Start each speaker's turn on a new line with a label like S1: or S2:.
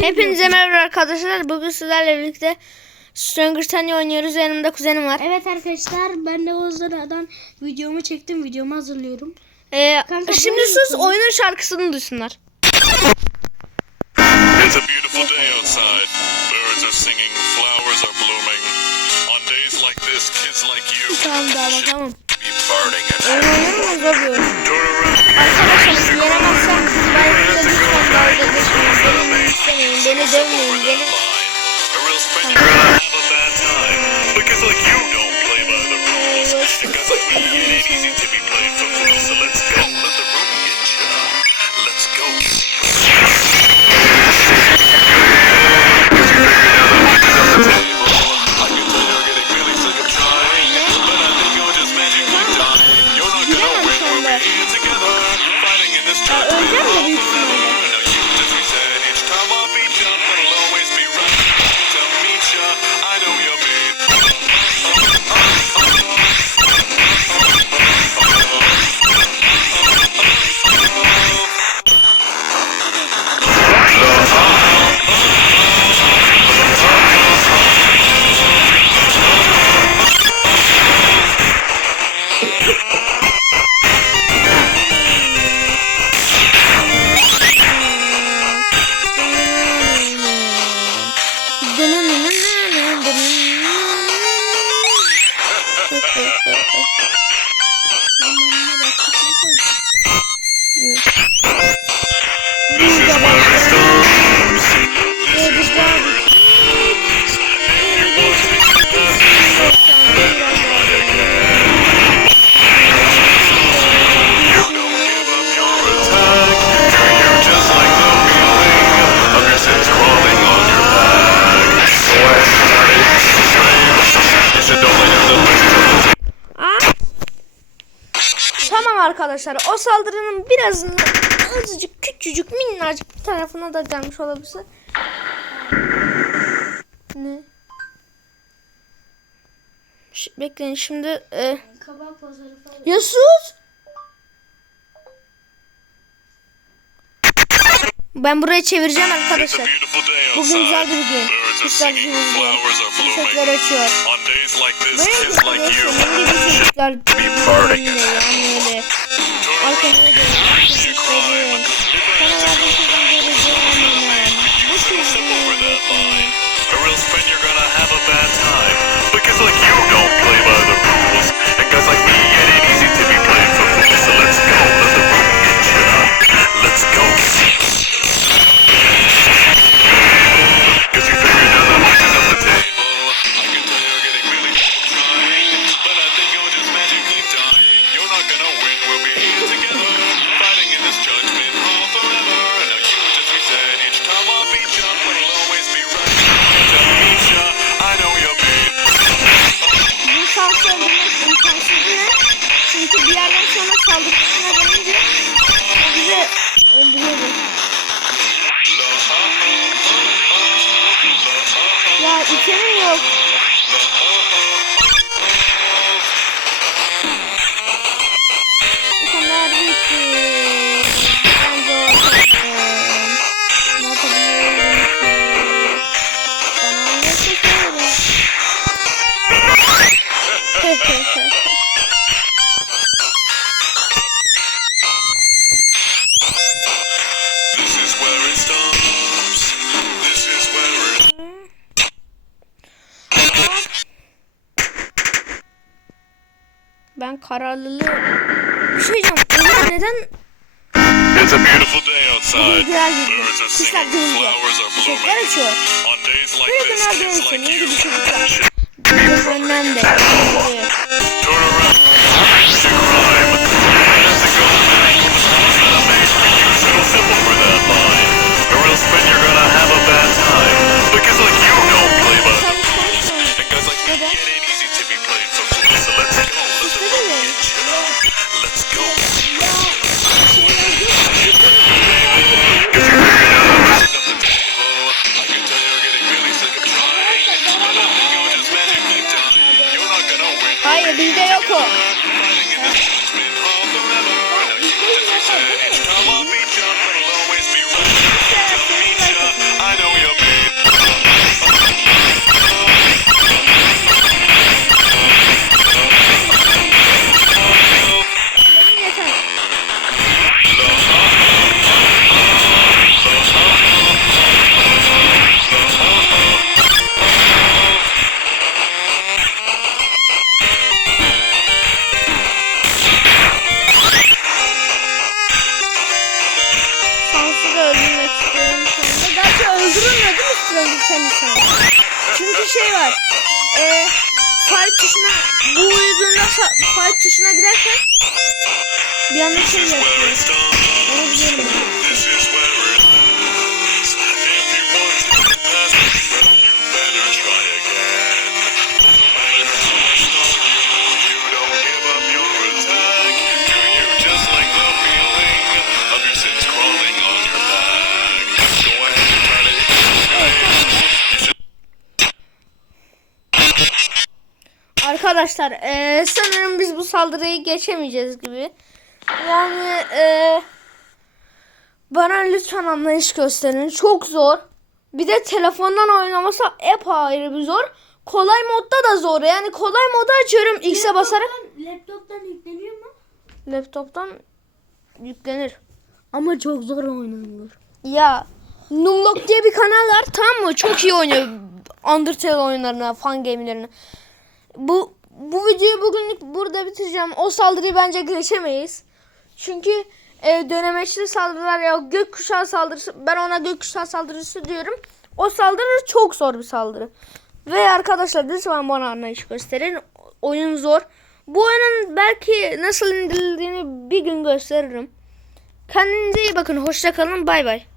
S1: Hepinize merhaba arkadaşlar. Bugün sizlerle birlikte Stranger Things oynuyoruz. Yanımda kuzenim var.
S2: Evet arkadaşlar ben de Ozan'dan videomu çektim. Videomu hazırlıyorum.
S1: Ee,
S2: Kanka,
S1: şimdi sus
S2: mi?
S1: oyunun şarkısını duysunlar.
S3: It's a beautiful day outside. Birds are singing, flowers are blooming. On days like this, kids like you.
S1: Tamam daha bakalım.
S3: Be burning and... Turn around. öyle demeyin.
S1: Çok arkadaşlar o saldırının biraz azıcık küçücük minnacık bir tarafına da gelmiş olabilir. Ne? Ş bekleyin şimdi. E... Ya sus! Ben burayı çevireceğim arkadaşlar. Bugün güzel bir gün. Güzel
S3: bir gün.
S1: Çiçekler açıyor. Böyle güzel
S3: çiçekler.
S1: Böyle yani öyle.
S3: Ay kendime gelin.
S1: Okay. kararlılığı. Bir şey diyeceğim. Onlar neden
S3: It's a beautiful day outside. Birds are singing, flowers are blooming. On days like this, kids like you.
S1: Gözlerinden de. bizde yok o.
S3: öldürmek istiyorum sonunda. Gerçi
S1: öldürülmedim istiyorum sen insanı. Çünkü şey var. E, fay tuşuna bu uyuduğunda fay tuşuna gidersen bir yanlışım şey yapıyor. Onu biliyorum. Arkadaşlar eee, sanırım biz bu saldırıyı geçemeyeceğiz gibi. Yani eee, bana lütfen anlayış gösterin. Çok zor. Bir de telefondan oynaması hep ayrı bir zor. Kolay modda da zor. Yani kolay modu açıyorum X'e basarak.
S2: Laptoptan- yükleniyor mu?
S1: Laptoptan yüklenir.
S2: Ama çok zor oynanıyor.
S1: Ya Numlock diye bir kanal var tamam mı? Çok iyi oynuyor. Undertale oyunlarına, fan game'lerini. Bu bu videoyu bugünlük burada bitireceğim. O saldırıyı bence geçemeyiz. Çünkü e, dönemeçli saldırılar ya gökkuşağı saldırısı ben ona gökkuşağı saldırısı diyorum. O saldırı çok zor bir saldırı. Ve arkadaşlar lütfen bana anlayış gösterin. Oyun zor. Bu oyunun belki nasıl indirildiğini bir gün gösteririm. Kendinize iyi bakın. Hoşça kalın. Bay bay.